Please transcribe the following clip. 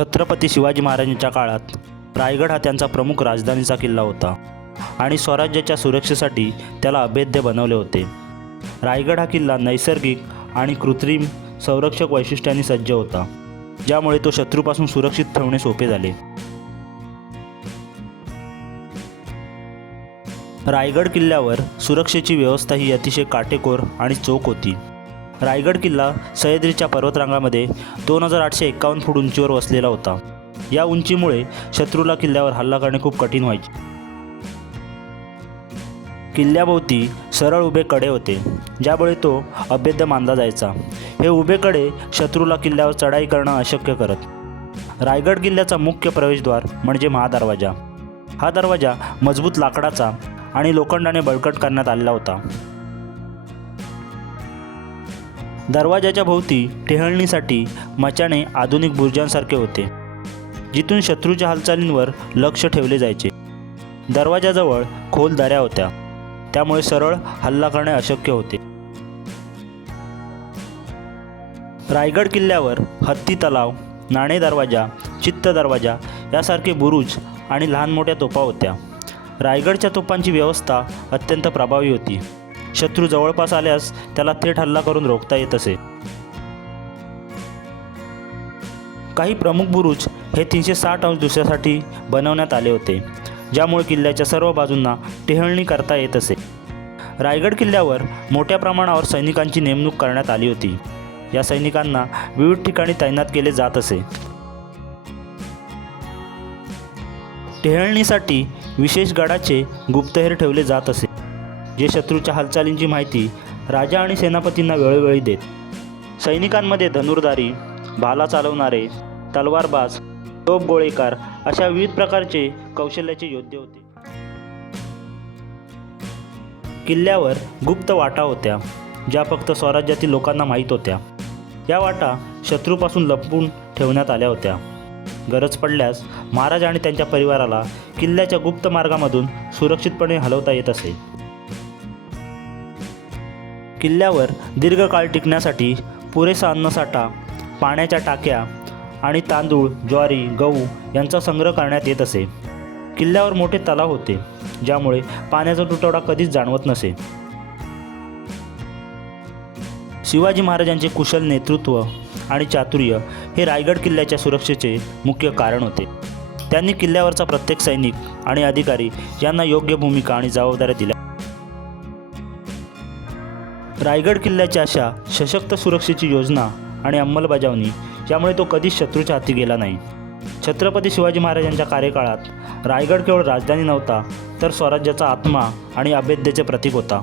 छत्रपती शिवाजी महाराजांच्या काळात रायगड हा त्यांचा प्रमुख राजधानीचा किल्ला होता आणि स्वराज्याच्या सुरक्षेसाठी त्याला अभेद्य बनवले होते. रायगड हा किल्ला नैसर्गिक आणि कृत्रिम संरक्षक वैशिष्ट्यांनी सज्ज होता ज्यामुळे तो शत्रूपासून सुरक्षित ठेवणे सोपे झाले. रायगड किल्ल्यावर सुरक्षेची व्यवस्था ही अतिशय काटेकोर आणि चोख होती. रायगड किल्ला सह्याद्रीच्या पर्वतरांगामध्ये दोन हजार आठशे एक्कावन्न फूट उंचीवर वसलेला होता. या उंचीमुळे शत्रूला किल्ल्यावर हल्ला करणे खूप कठीण व्हायचे. किल्ल्याभोवती सरळ उभे कडे होते ज्यामुळे तो अभेद्य मानला जायचा. हे उभे कडे शत्रूला किल्ल्यावर चढाई करणं अशक्य करत. रायगड किल्ल्याचा मुख्य प्रवेशद्वार म्हणजे महादरवाजा. हा दरवाजा मजबूत लाकडाचा आणि लोखंडाने बळकट करण्यात आलेला होता. दरवाजाच्या भोवती टेहळणीसाठी मचाणे आधुनिक बुर्जांसारखे होते जिथून शत्रूच्या हालचालींवर लक्ष ठेवले जायचे. दरवाजाजवळ खोल दऱ्या होत्या त्यामुळे सरळ हल्ला करणे अशक्य होते. रायगड किल्ल्यावर हत्ती तलाव नाणे दरवाजा चित्त दरवाजा यासारखे बुरुज आणि लहान मोठ्या तोफा होत्या. रायगडच्या तोफांची व्यवस्था अत्यंत प्रभावी होती. शत्रू जवळपास आल्यास त्याला थेट हल्ला करून रोखता येत असे. काही प्रमुख बुरुज हे तीनशे साठ अंश दुसऱ्यासाठी बनवण्यात आले होते ज्यामुळे किल्ल्याच्या सर्व बाजूंना टेहळणी करता येत असे. रायगड किल्ल्यावर मोठ्या प्रमाणावर सैनिकांची नेमणूक करण्यात आली होती. या सैनिकांना विविध ठिकाणी तैनात केले जात असे. टेहळणीसाठी विशेष गडाचे गुप्तहेर ठेवले जात असे. जे शत्रूच्या हालचालींची माहिती राजा आणि सेनापतींना वेळोवेळी देत. सैनिकांमध्ये धनुर्धारी भाला चालवणारे तलवारबाज तोप गोळेकार अशा विविध प्रकारचे कौशल्याचे योद्धे होते. किल्ल्यावर गुप्त वाटा होत्या ज्या फक्त स्वराज्यातील लोकांना माहीत होत्या. या वाटा शत्रूपासून लपवून ठेवण्यात आल्या होत्या. गरज पडल्यास महाराज आणि त्यांच्या परिवाराला किल्ल्याच्या गुप्त मार्गामधून सुरक्षितपणे हलवता येत असे. किल्ल्यावर दीर्घकाळ टिकण्यासाठी पुरेसा अन्नसाठा पाण्याच्या टाक्या आणि तांदूळ ज्वारी गहू यांचा संग्रह करण्यात येत असे. किल्ल्यावर मोठे तलाव होते ज्यामुळे पाण्याचा तुटवडा कधीच जाणवत नसे. शिवाजी महाराजांचे कुशल नेतृत्व आणि चातुर्य हे रायगड किल्ल्याच्या सुरक्षेचे मुख्य कारण होते. त्यांनी किल्ल्यावरचा प्रत्येक सैनिक आणि अधिकारी यांना योग्य भूमिका आणि जबाबदाऱ्या दिल्या. रायगड किल्ल्याच्या अशा सशक्त सुरक्षेची योजना आणि अंमलबजावणी यामुळे तो कधीच शत्रूच्या हाती गेला नाही. छत्रपती शिवाजी महाराजांच्या कार्यकाळात रायगड केवळ राजधानी नव्हता तर स्वराज्याचा आत्मा आणि अभेद्याचे प्रतीक होता.